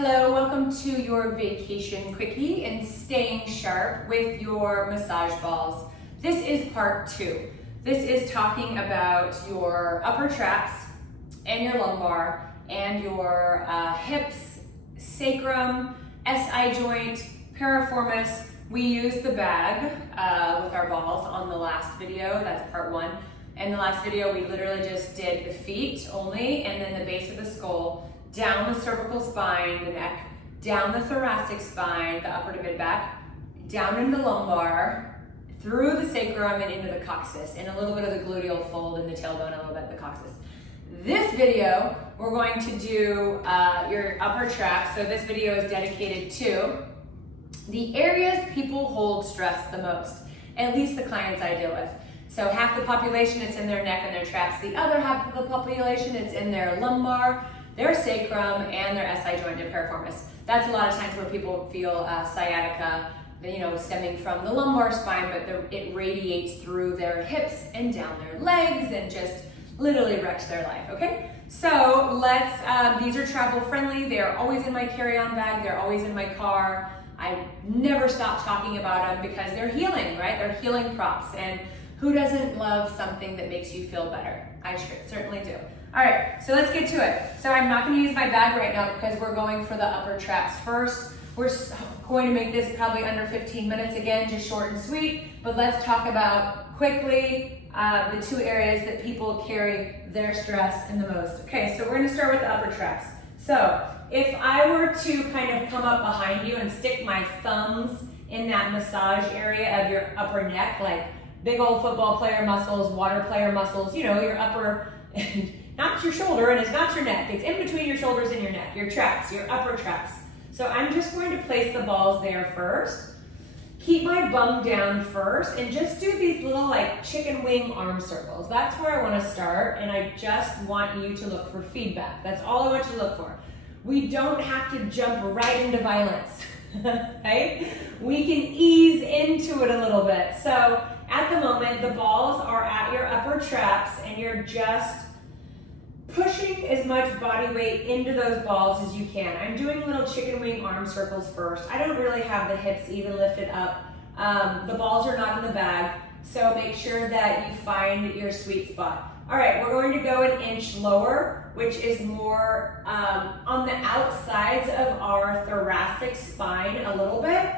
Hello, welcome to your vacation quickie and staying sharp with your massage balls. This is part 2. This is talking about your upper traps and your lumbar and your hips, sacrum, SI joint, piriformis. We used the bag with our balls on the last video, that's part 1. In the last video, we literally just did the feet only and then the base of the skull, down the cervical spine, the neck, down the thoracic spine, the upper to mid back, down into the lumbar, through the sacrum and into the coccyx, and a little bit of the gluteal fold in the tailbone, a little bit of the coccyx. This video, we're going to do your upper traps. So this video is dedicated to the areas people hold stress the most, at least the clients I deal with. So half the population, it's in their neck and their traps. The other half of the population, it's in their lumbar, their sacrum, and their SI joint and piriformis. That's a lot of times where people feel sciatica, stemming from the lumbar spine, but it radiates through their hips and down their legs and just literally wrecks their life, okay? So these are travel friendly. They're always in my carry-on bag. They're always in my car. I never stop talking about them because they're healing, right? They're healing props. And who doesn't love something that makes you feel better? I certainly do. All right, so let's get to it. So I'm not gonna use my bag right now because we're going for the upper traps first. We're going to make this probably under 15 minutes again, just short and sweet, but let's talk about quickly the 2 areas that people carry their stress in the most. Okay, so we're gonna start with the upper traps. So if I were to kind of come up behind you and stick my thumbs in that massage area of your upper neck, like big old football player muscles, water player muscles, your upper, not your shoulder, and it's not your neck. It's in between your shoulders and your neck, your traps, your upper traps. So I'm just going to place the balls there first. Keep my bum down first and just do these little like chicken wing arm circles. That's where I want to start, and I just want you to look for feedback. That's all I want you to look for. We don't have to jump right into violence, right? We can ease into it a little bit. So at the moment, the balls are at your upper traps and you're just pushing as much body weight into those balls as you can. I'm doing little chicken wing arm circles first. I don't really have the hips even lifted up. The balls are not in the bag, so make sure that you find your sweet spot. All right, we're going to go an inch lower, which is more on the outsides of our thoracic spine a little bit.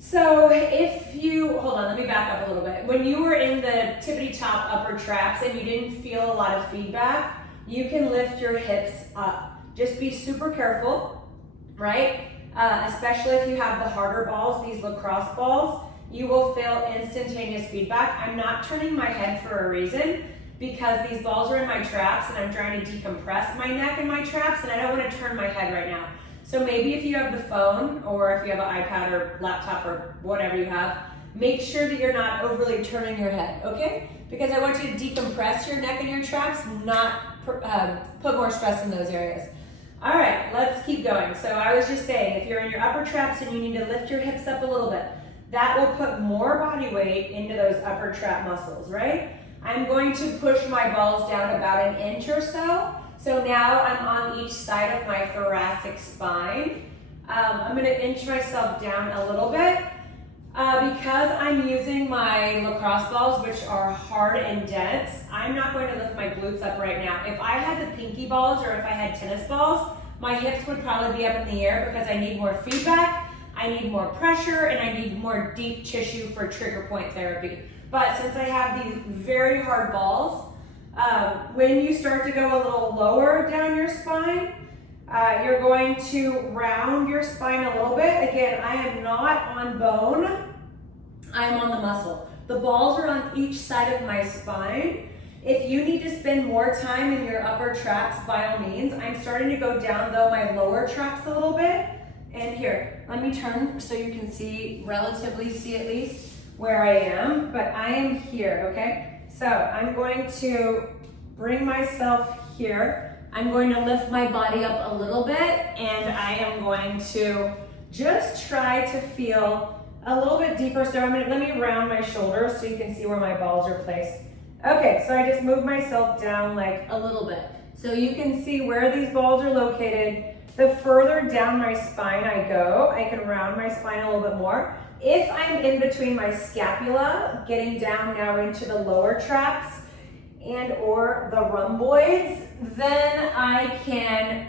So hold on, let me back up a little bit. When you were in the tippity top upper traps and you didn't feel a lot of feedback, you can lift your hips up. Just be super careful, right? Especially if you have the harder balls, these lacrosse balls, you will feel instantaneous feedback. I'm not turning my head for a reason because these balls are in my traps and I'm trying to decompress my neck and my traps and I don't want to turn my head right now. So maybe if you have the phone or if you have an iPad or laptop or whatever you have, make sure that you're not overly turning your head, okay? Because I want you to decompress your neck and your traps, not put more stress in those areas. All right, let's keep going. So I was just saying, if you're in your upper traps and you need to lift your hips up a little bit, that will put more body weight into those upper trap muscles, right? I'm going to push my balls down about an inch or so. So now I'm on each side of my thoracic spine. I'm gonna inch myself down a little bit. Because I'm using my lacrosse balls, which are hard and dense, I'm not going to lift my glutes up right now. If I had the pinky balls or if I had tennis balls, my hips would probably be up in the air because I need more feedback, I need more pressure, and I need more deep tissue for trigger point therapy. But since I have these very hard balls, when you start to go a little lower down your spine, you're going to round your spine a little bit. Again, I am not on bone, I'm on the muscle. The balls are on each side of my spine. If you need to spend more time in your upper traps, by all means. I'm starting to go down though my lower traps a little bit. And here, let me turn so you can relatively see at least where I am, but I am here, okay? So I'm going to bring myself here. I'm going to lift my body up a little bit and I am going to just try to feel a little bit deeper. So let me round my shoulders so you can see where my balls are placed. Okay, so I just moved myself down like a little bit. So you can see where these balls are located. The further down my spine I go, I can round my spine a little bit more. If I'm in between my scapula, getting down now into the lower traps and or the rhomboids, then I can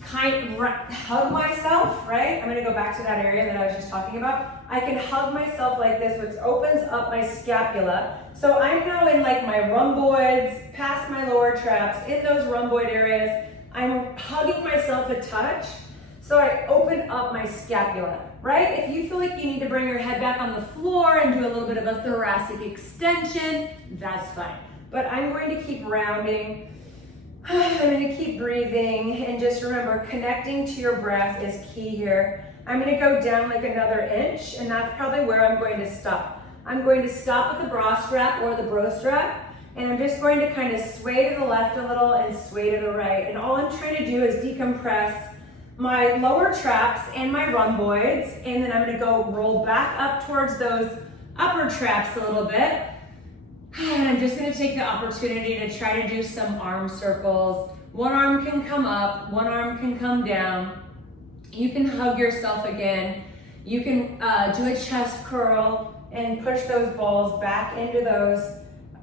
hug myself, right? I'm gonna go back to that area that I was just talking about. I can hug myself like this, which opens up my scapula. So I'm now in like my rhomboids, past my lower traps, in those rhomboid areas. I'm hugging myself a touch, so I open up my scapula, right? If you feel like you need to bring your head back on the floor and do a little bit of a thoracic extension, that's fine. But I'm going to keep rounding. I'm going to keep breathing, and just remember, connecting to your breath is key here. I'm going to go down like another inch, and that's probably where I'm going to stop. I'm going to stop at the bra strap or the bro strap, and I'm just going to kind of sway to the left a little and sway to the right. And all I'm trying to do is decompress my lower traps and my rhomboids, and then I'm going to go roll back up towards those upper traps a little bit. And I'm just going to take the opportunity to try to do some arm circles. One arm can come up, one arm can come down. You can hug yourself again. You can do a chest curl and push those balls back into those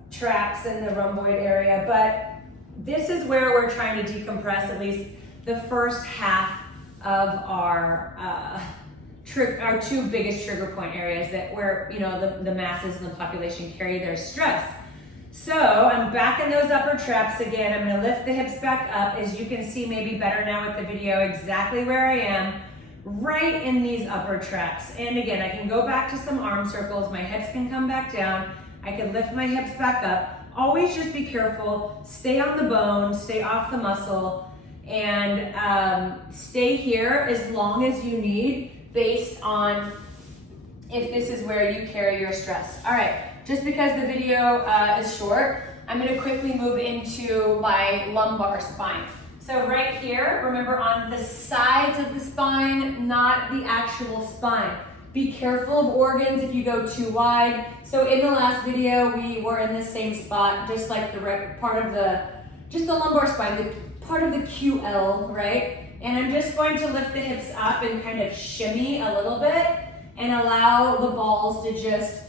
traps in the rhomboid area. But this is where we're trying to decompress at least the first half of our two biggest trigger point areas that where the masses in the population carry their stress. So I'm back in those upper traps again. I'm going to lift the hips back up. As you can see maybe better now with the video, exactly where I am, right in these upper traps. And again, I can go back to some arm circles. My hips can come back down. I can lift my hips back up. Always just be careful. Stay on the bone, stay off the muscle, and stay here as long as you need based on if this is where you carry your stress. All right, just because the video is short, I'm gonna quickly move into my lumbar spine. So right here, remember on the sides of the spine, not the actual spine. Be careful of organs if you go too wide. So in the last video, we were in the same spot, just like the part of the lumbar spine, the part of the QL, right? And I'm just going to lift the hips up and kind of shimmy a little bit and allow the balls to just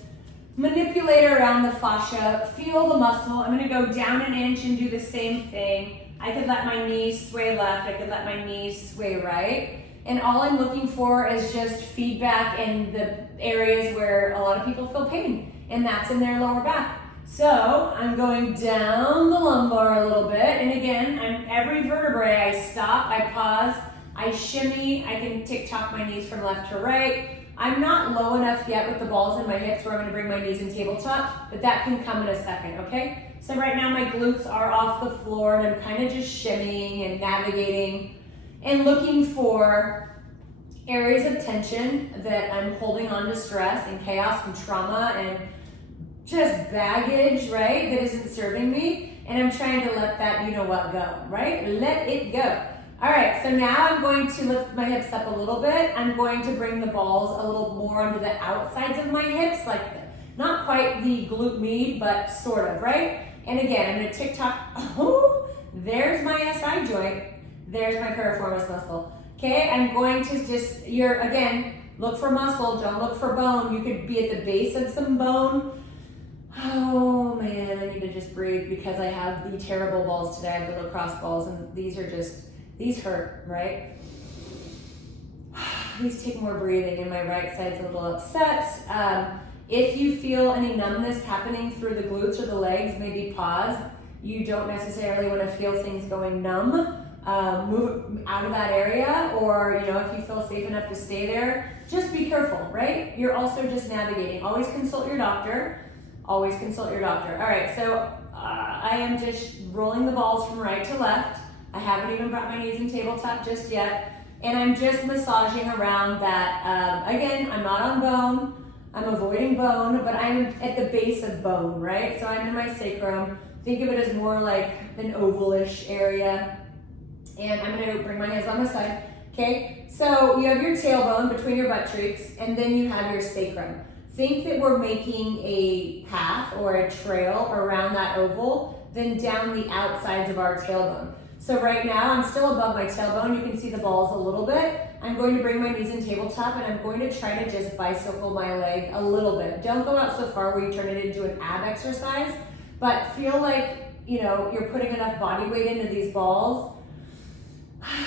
manipulate around the fascia, feel the muscle. I'm gonna go down an inch and do the same thing. I could let my knees sway left, I could let my knees sway right. And all I'm looking for is just feedback in the areas where a lot of people feel pain, and that's in their lower back. So I'm going down the lumbar a little bit, and again, every vertebrae, I stop, I pause, I shimmy, I can tick-tock my knees from left to right. I'm not low enough yet with the balls in my hips where I'm gonna bring my knees in tabletop, but that can come in a second, okay? So right now my glutes are off the floor, and I'm kind of just shimmying and navigating and looking for areas of tension that I'm holding on to stress and chaos and trauma and just baggage, right, that isn't serving me, and I'm trying to let that go, right? Let it go. All right, so now I'm going to lift my hips up a little bit. I'm going to bring the balls a little more onto the outsides of my hips, like not quite the glute med, but sort of, right? And again, I'm gonna tick-tock, oh, there's my SI joint, there's my piriformis muscle. Okay, I'm going to just, again, look for muscle, don't look for bone. You could be at the base of some bone. Oh man, I need to just breathe because I have the terrible balls today. I have the lacrosse balls, and these hurt, right? These take more breathing, and my right side's a little upset. If you feel any numbness happening through the glutes or the legs, maybe pause. You don't necessarily want to feel things going numb. Move out of that area, or if you feel safe enough to stay there, just be careful, right? You're also just navigating. Always consult your doctor. Always consult your doctor. All right, so I am just rolling the balls from right to left. I haven't even brought my knees in tabletop just yet. And I'm just massaging around that. Again, I'm not on bone. I'm avoiding bone, but I'm at the base of bone, right? So I'm in my sacrum. Think of it as more like an ovalish area. And I'm gonna bring my hands on my side, okay? So you have your tailbone between your butt cheeks, and then you have your sacrum. Think that we're making a path or a trail around that oval, then down the outsides of our tailbone. So right now I'm still above my tailbone. You can see the balls a little bit. I'm going to bring my knees in tabletop and I'm going to try to just bicycle my leg a little bit. Don't go out so far where you turn it into an ab exercise, but feel like, you know, you're putting enough body weight into these balls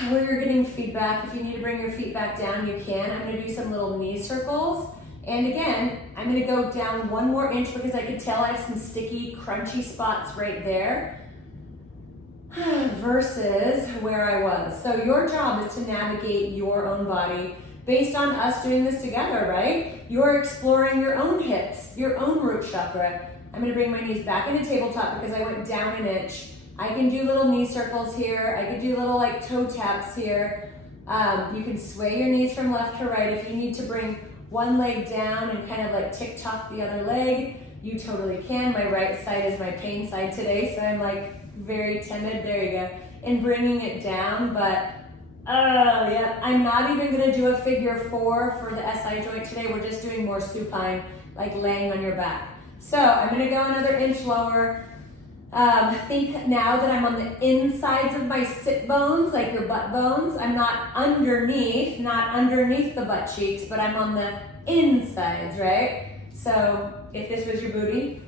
where you're getting feedback. If you need to bring your feet back down, you can. I'm gonna do some little knee circles. And again, I'm gonna go down 1 more inch because I could tell I have some sticky, crunchy spots right there versus where I was. So your job is to navigate your own body based on us doing this together, right? You're exploring your own hips, your own root chakra. I'm gonna bring my knees back into tabletop because I went down an inch. I can do little knee circles here. I can do little like toe taps here. You can sway your knees from left to right. If you need to bring one leg down and kind of like tick-tock the other leg, you totally can. My right side is my pain side today, so I'm like very timid, there you go, in bringing it down, but yeah, I'm not even gonna do a figure 4 for the SI joint today. We're just doing more supine, like laying on your back. So I'm gonna go another inch lower. Think now that I'm on the insides of my sit bones, like your butt bones. I'm not underneath the butt cheeks, but I'm on the insides, right? So if this was your booty,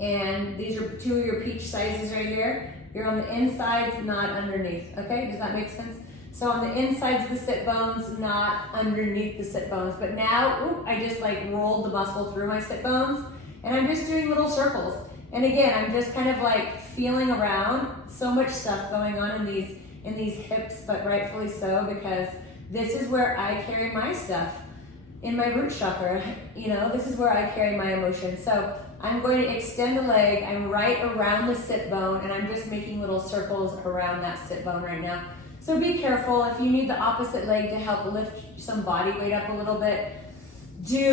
and these are 2 of your peach sizes right here, you're on the insides, not underneath, okay? Does that make sense? So on the insides of the sit bones, not underneath the sit bones. But now, I just like rolled the muscle through my sit bones, and I'm just doing little circles. And again, I'm just kind of like feeling around. So much stuff going on in these hips, but rightfully so, because this is where I carry my stuff in my root chakra. You know, this is where I carry my emotions. So I'm going to extend the leg. I'm right around the sit bone, and I'm just making little circles around that sit bone right now. So be careful. If you need the opposite leg to help lift some body weight up a little bit, these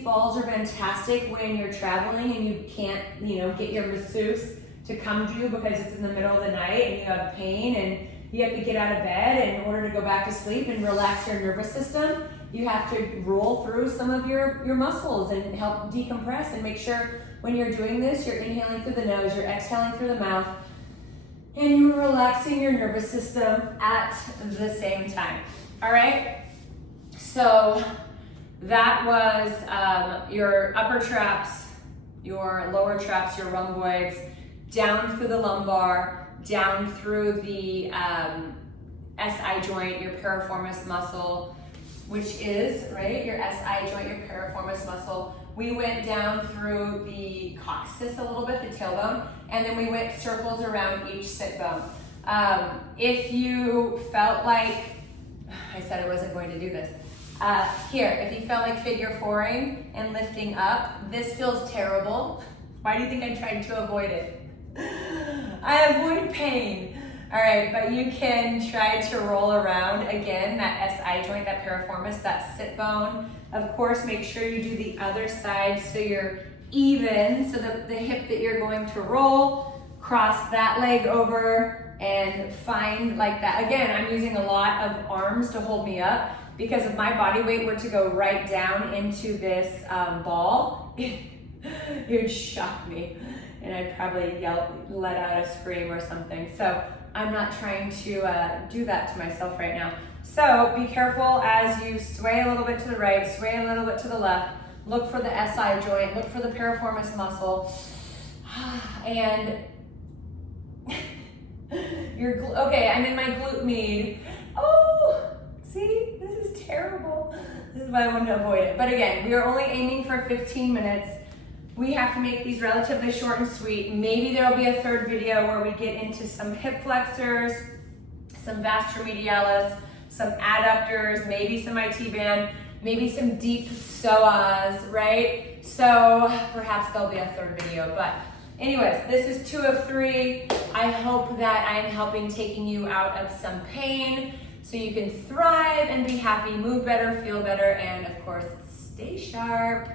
balls are fantastic when you're traveling and you can't, get your masseuse to come to you because it's in the middle of the night and you have pain and you have to get out of bed in order to go back to sleep and relax your nervous system. You have to roll through some of your muscles and help decompress, and make sure when you're doing this, you're inhaling through the nose, you're exhaling through the mouth, and you're relaxing your nervous system at the same time. All right? So that was your upper traps, your lower traps, your rhomboids, down through the lumbar, down through the SI joint, your piriformis muscle, which is, right, your SI joint, your piriformis muscle. We went down through the coccyx a little bit, the tailbone, and then we went circles around each sit bone. If you felt like, I said I wasn't going to do this. If you felt like figure 4ing and lifting up, this feels terrible. Why do you think I'm trying to avoid it? I avoid pain. All right, but you can try to roll around again, that SI joint, that piriformis, that sit bone. Of course, make sure you do the other side so you're even, so the hip that you're going to roll, cross that leg over and find like that. Again, I'm using a lot of arms to hold me up, because if my body weight were to go right down into this ball, it would shock me and I'd probably let out a scream or something. So I'm not trying to do that to myself right now. So be careful as you sway a little bit to the right, sway a little bit to the left. Look for the SI joint, look for the piriformis muscle. And okay, I'm in my glute med. Oh, see, this is terrible. This is why I wanted to avoid it. But again, we are only aiming for 15 minutes. We have to make these relatively short and sweet. Maybe there'll be a third video where we get into some hip flexors, some vastromedialis, some adductors, maybe some IT band, maybe some deep psoas, right? So perhaps there'll be a third video. But anyways, this is 2 of 3. I hope that I am helping taking you out of some pain so you can thrive and be happy, move better, feel better, and of course, stay sharp.